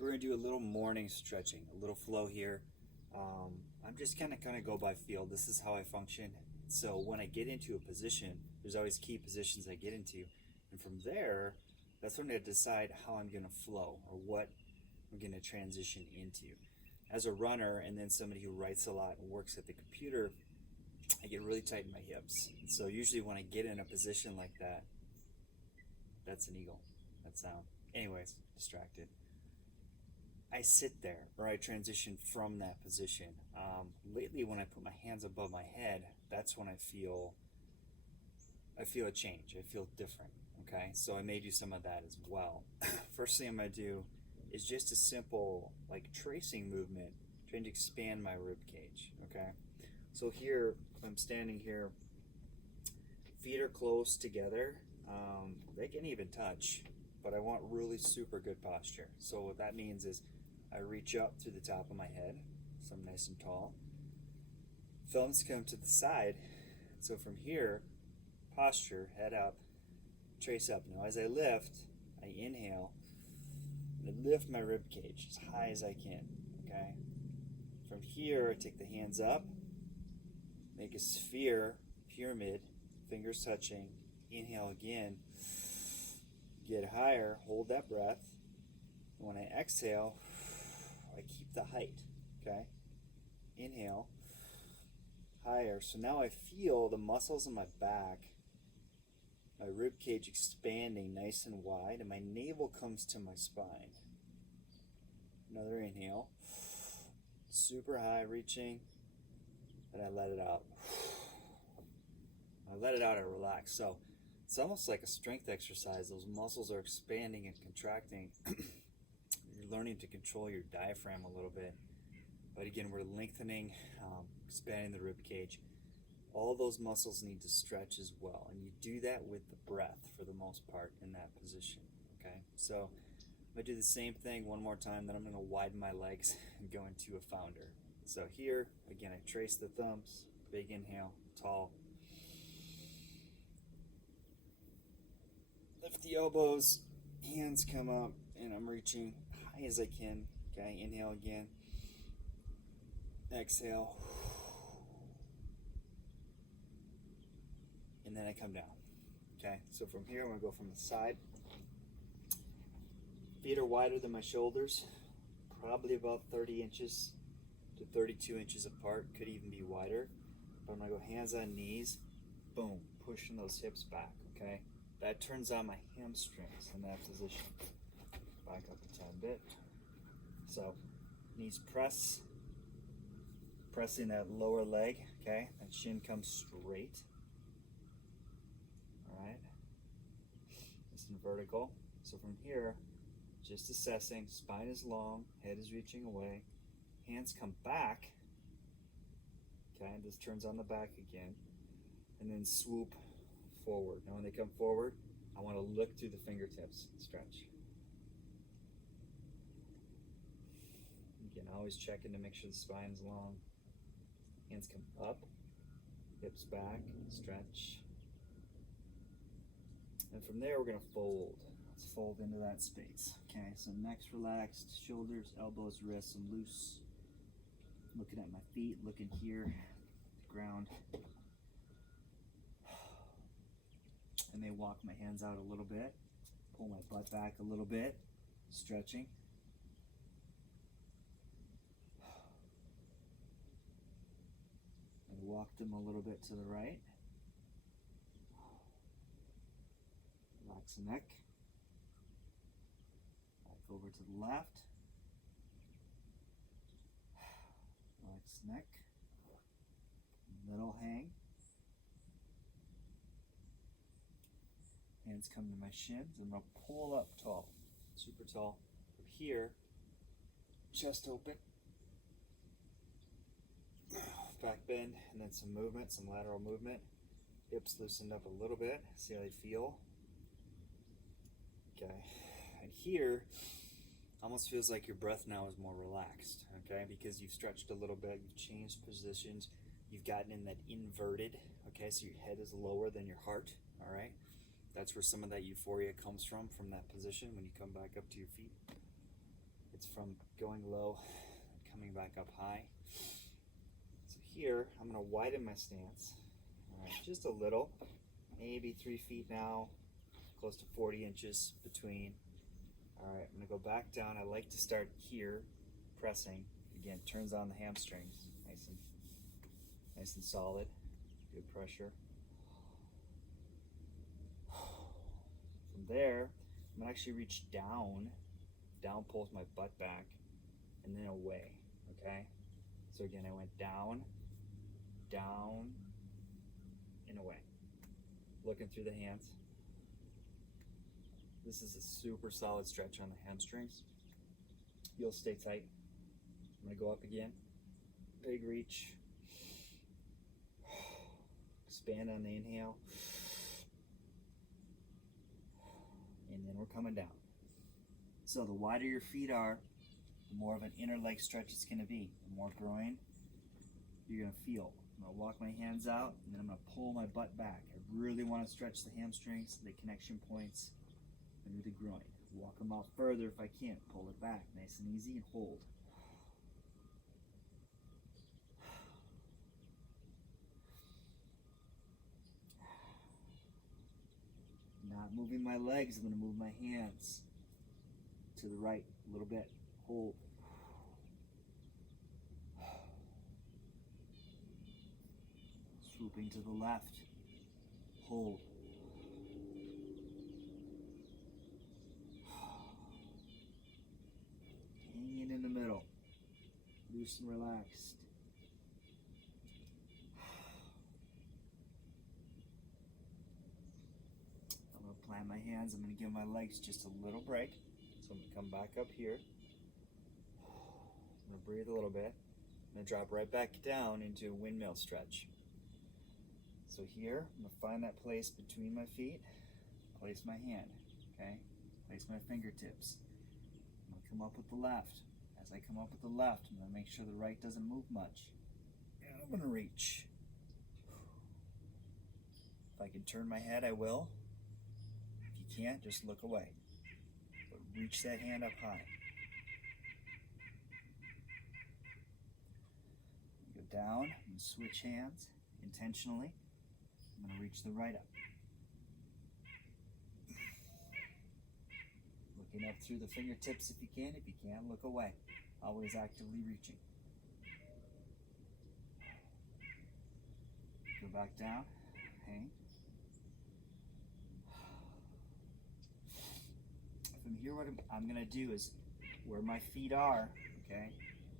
So we're gonna do a little morning stretching, a little flow here. I'm just kind of go by feel. This is how I function. So when I get into a position, there's always key positions I get into. And from there, that's when I decide how I'm gonna flow or what I'm gonna transition into. As a runner and then somebody who writes a lot and works at the computer, I get really tight in my hips. So usually when I get in a position like that, that's an eagle, that sound. Anyways, distracted. I sit there or I transition from that position. Lately when I put my hands above my head, that's when I feel a change. I feel different, okay? So I may do some of that as well. First thing I'm gonna do is just a simple like tracing movement, trying to expand my rib cage, okay? So here, if I'm standing here, feet are close together. They can even touch, but I want really super good posture. So what that means is I reach up to the top of my head, so I'm nice and tall. Thumbs come to the side. So from here, posture, head up, trace up. Now as I lift, I inhale, I lift my rib cage as high as I can, okay? From here, I take the hands up, make a sphere, pyramid, fingers touching, inhale again, get higher, hold that breath. And when I exhale, I keep the height, okay? Inhale, higher. So now I feel the muscles in my back, my rib cage expanding nice and wide, and my navel comes to my spine. Another inhale, super high, reaching, and I let it out. I let it out, I relax. So it's almost like a strength exercise. Those muscles are expanding and contracting. You're learning to control your diaphragm a little bit. But again, we're lengthening, expanding the rib cage. All those muscles need to stretch as well. And you do that with the breath for the most part in that position. Okay, so I'm gonna do the same thing one more time, then I'm gonna widen my legs and go into a founder. So here, again, I trace the thumbs, big inhale, tall. Lift the elbows, hands come up, and I'm reaching high as I can. Okay, inhale again. Exhale. And then I come down. Okay, so from here, I'm gonna go from the side. Feet are wider than my shoulders, probably about 30 inches to 32 inches apart, could even be wider. But I'm gonna go hands on knees, boom, pushing those hips back, okay? That turns on my hamstrings in that position. Back up a tad bit. So, knees press, pressing that lower leg, okay? That shin comes straight. All right? Nice and vertical. So from here, just assessing, spine is long, head is reaching away, hands come back, okay? This turns on the back again, and then swoop forward. Now when they come forward, I want to look through the fingertips, stretch. Again, always checking to make sure the spine is long. Hands come up, hips back, stretch. And from there, we're gonna fold. Let's fold into that space. Okay, so neck's relaxed, shoulders, elbows, wrists, I'm loose. Looking at my feet, looking here, the ground. I may walk my hands out a little bit, pull my butt back a little bit, stretching. And walk them a little bit to the right. Relax the neck. Back over to the left. Relax the neck. Middle hang. Hands come to my shins. I'm going to pull up tall, super tall. From here, chest open, back bend, and then some movement, some lateral movement. Hips loosened up a little bit. See how they feel. Okay, and here, almost feels like your breath now is more relaxed. Okay, because you've stretched a little bit, you've changed positions, you've gotten in that inverted. Okay, so your head is lower than your heart. All right. That's where some of that euphoria comes from that position when you come back up to your feet. It's from from going low, coming back up high. So here, I'm gonna widen my stance, all right, just a little, maybe 3 feet now, close to 40 inches between. All right, I'm gonna go back down. I like to start here, pressing. Again, turns on the hamstrings, nice and solid, good pressure. From there, I'm gonna actually reach down pulls my butt back, and then away, okay? So again, I went down, and away. Looking through the hands. This is a super solid stretch on the hamstrings. You'll stay tight. I'm gonna go up again. Big reach. Expand on the inhale. And then we're coming down. So the wider your feet are, the more of an inner leg stretch it's gonna be. The more groin you're gonna feel. I'm gonna walk my hands out, and then I'm gonna pull my butt back. I really wanna stretch the hamstrings, the connection points, under the groin. Walk them out further if I can. Pull it back, nice and easy, and hold. Not moving my legs, I'm going to move my hands to the right a little bit. Hold. Swooping to the left. Hold. Hanging in the middle. Loose and relaxed. I'm going to plant my hands. I'm going to give my legs just a little break. So I'm going to come back up here. I'm going to breathe a little bit. I'm going to drop right back down into a windmill stretch. So here, I'm going to find that place between my feet. Place my hand, okay? Place my fingertips. I'm going to come up with the left. As I come up with the left, I'm going to make sure the right doesn't move much. And I'm going to reach. If I can turn my head, I will. If you can't, just look away. But reach that hand up high. Go down and switch hands intentionally. I'm going to reach the right up. Looking up through the fingertips if you can. If you can't, look away. Always actively reaching. Go back down. Hang. From here, what I'm going to do is where my feet are, okay,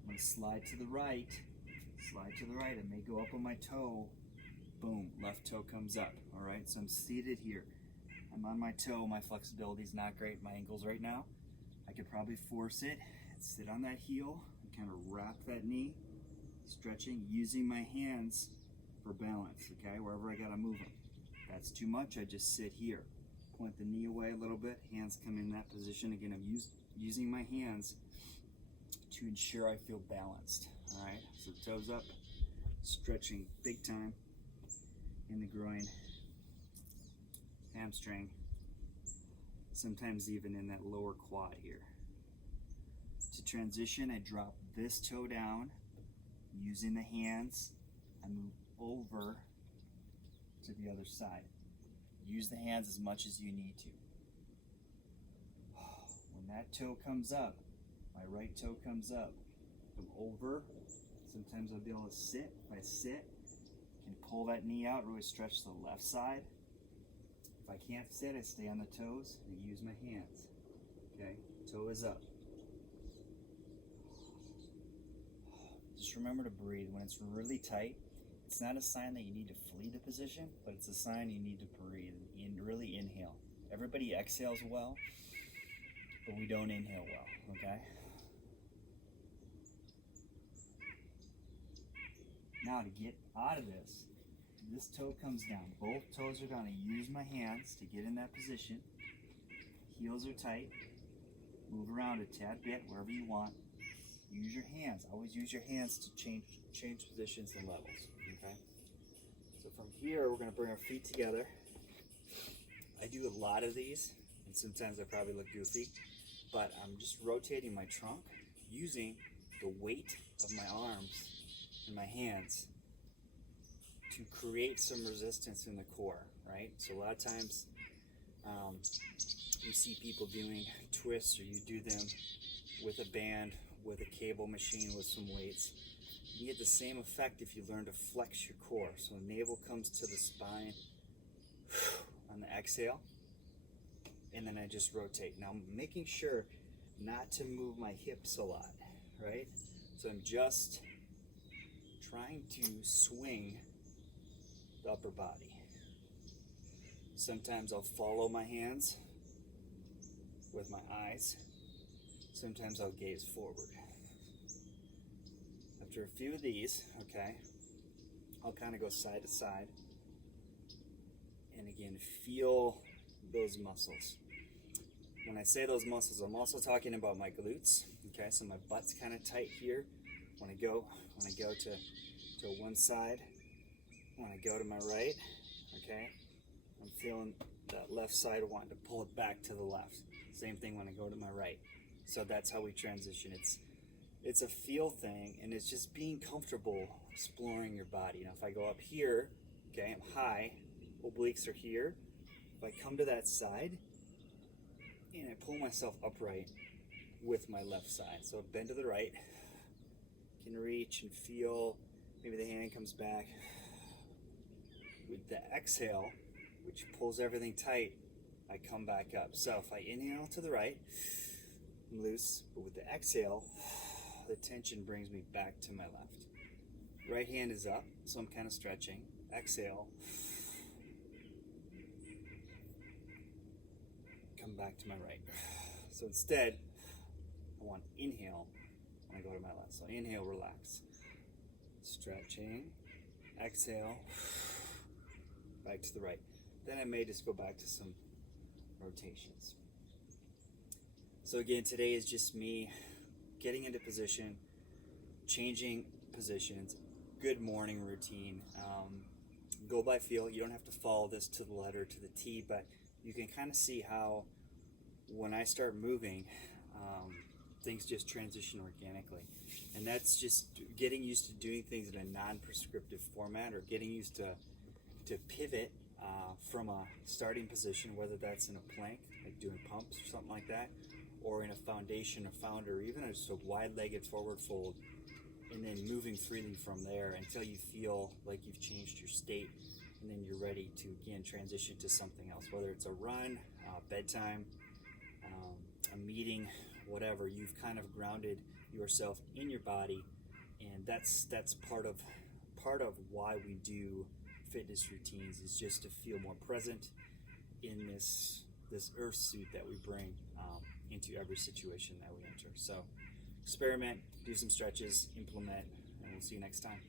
I'm going to slide to the right. Slide to the right. I may go up on my toe. Boom, left toe comes up. All right, so I'm seated here. I'm on my toe. My flexibility is not great. My ankles right now. I could probably force it and sit on that heel and kind of wrap that knee, stretching, using my hands for balance, okay, wherever I got to move them. If that's too much, I just sit here. Point the knee away a little bit. Hands come in that position. Again, I'm using my hands to ensure I feel balanced. All right, so toes up, stretching big time in the groin, hamstring, sometimes even in that lower quad here. To transition, I drop this toe down, using the hands, I move over to the other side. Use the hands as much as you need to. When that toe comes up, my right toe comes up, come over. Sometimes I'll be able to sit. If I sit, I can pull that knee out, really stretch the left side. If I can't sit, I stay on the toes and use my hands. Okay, toe is up. Just remember to breathe. When it's really tight, it's not a sign that you need to flee the position, but it's a sign you need to breathe and really inhale. Everybody exhales well, but we don't inhale well, okay? Now to get out of this toe comes down. Both toes are going to use my hands to get in that position. Heels are tight. Move around a tad bit wherever you want. Use your hands. Always use your hands to change positions and levels. Okay. So from here, we're going to bring our feet together. I do a lot of these, and sometimes I probably look goofy, but I'm just rotating my trunk using the weight of my arms and my hands to create some resistance in the core, right? So a lot of times you see people doing twists, or you do them with a band, with a cable machine, with some weights. You get the same effect if you learn to flex your core. So navel comes to the spine on the exhale, and then I just rotate. Now I'm making sure not to move my hips a lot, right? So I'm just trying to swing the upper body. Sometimes I'll follow my hands with my eyes. Sometimes I'll gaze forward. After a few of these, okay, I'll kind of go side to side. And again, feel those muscles. When I say those muscles, I'm also talking about my glutes. Okay, so my butt's kind of tight here. When I go to one side, when I go to my right, okay, I'm feeling that left side wanting to pull it back to the left. Same thing when I go to my right. So that's how we transition. It's a feel thing, and it's just being comfortable exploring your body. Now if I go up here, okay, I'm high, obliques are here. If I come to that side, and I pull myself upright with my left side. So bend to the right, can reach and feel, maybe the hand comes back. With the exhale, which pulls everything tight, I come back up. So if I inhale to the right, I'm loose, but with the exhale, the tension brings me back to my left. Right hand is up, so I'm kind of stretching. Exhale, come back to my right. So instead, I want to inhale when I go to my left. So inhale, relax. Stretching, exhale, back to the right. Then I may just go back to some rotations. So again, today is just me getting into position, changing positions, good morning routine. Go by feel. You don't have to follow this to the letter, to the T, but you can kind of see how when I start moving, things just transition organically. And that's just getting used to doing things in a non-prescriptive format, or getting used to pivot from a starting position, whether that's in a plank, like doing pumps or something like that, or in a foundation, a founder, or even just a wide-legged forward fold, and then moving freely from there until you feel like you've changed your state, and then you're ready to again transition to something else, whether it's a run, bedtime, a meeting, whatever. You've kind of grounded yourself in your body, and that's part of why we do fitness routines, is just to feel more present in this earth suit that we bring into every situation that we enter. So experiment, do some stretches, implement, and we'll see you next time.